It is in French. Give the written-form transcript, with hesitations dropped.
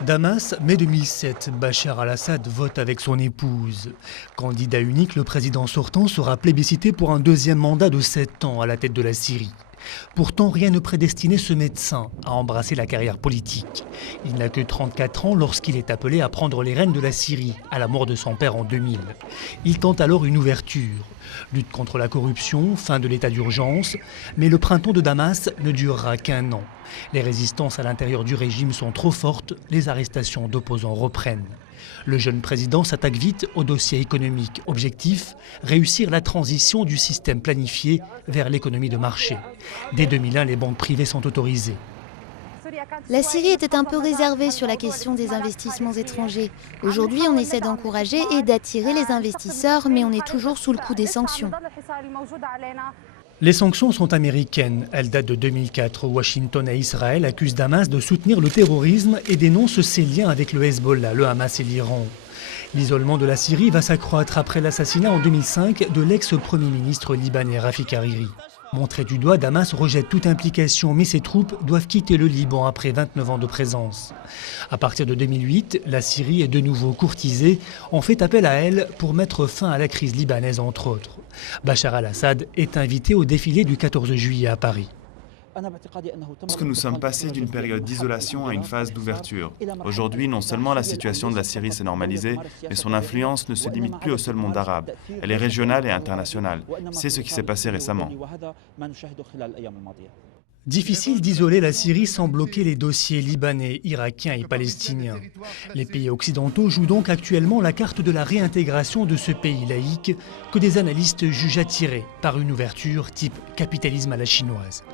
Damas, mai 2007, Bachar al-Assad vote avec son épouse. Candidat unique, le président sortant sera plébiscité pour un deuxième mandat de 7 ans à la tête de la Syrie. Pourtant, rien ne prédestinait ce médecin à embrasser la carrière politique. Il n'a que 34 ans lorsqu'il est appelé à prendre les rênes de la Syrie, à la mort de son père en 2000. Il tente alors une ouverture. Lutte contre la corruption, fin de l'état d'urgence, mais le printemps de Damas ne durera qu'1 an. Les résistances à l'intérieur du régime sont trop fortes, les arrestations d'opposants reprennent. Le jeune président s'attaque vite au dossier économique. Objectif, réussir la transition du système planifié vers l'économie de marché. Dès 2001, les banques privées sont autorisées. La Syrie était un peu réservée sur la question des investissements étrangers. Aujourd'hui, on essaie d'encourager et d'attirer les investisseurs, mais on est toujours sous le coup des sanctions. Les sanctions sont américaines. Elles datent de 2004. Washington et Israël accusent Damas de soutenir le terrorisme et dénoncent ses liens avec le Hezbollah, le Hamas et l'Iran. L'isolement de la Syrie va s'accroître après l'assassinat en 2005 de l'ex-premier ministre libanais Rafik Hariri. Montré du doigt, Damas rejette toute implication, mais ses troupes doivent quitter le Liban après 29 ans de présence. À partir de 2008, la Syrie est de nouveau courtisée. On fait appel à elle pour mettre fin à la crise libanaise, entre autres. Bachar al-Assad est invité au défilé du 14 juillet à Paris. Je pense que nous sommes passés d'une période d'isolation à une phase d'ouverture. Aujourd'hui, non seulement la situation de la Syrie s'est normalisée, mais son influence ne se limite plus au seul monde arabe. Elle est régionale et internationale. C'est ce qui s'est passé récemment. Difficile d'isoler la Syrie sans bloquer les dossiers libanais, irakiens et palestiniens. Les pays occidentaux jouent donc actuellement la carte de la réintégration de ce pays laïque que des analystes jugent attiré par une ouverture type capitalisme à la chinoise.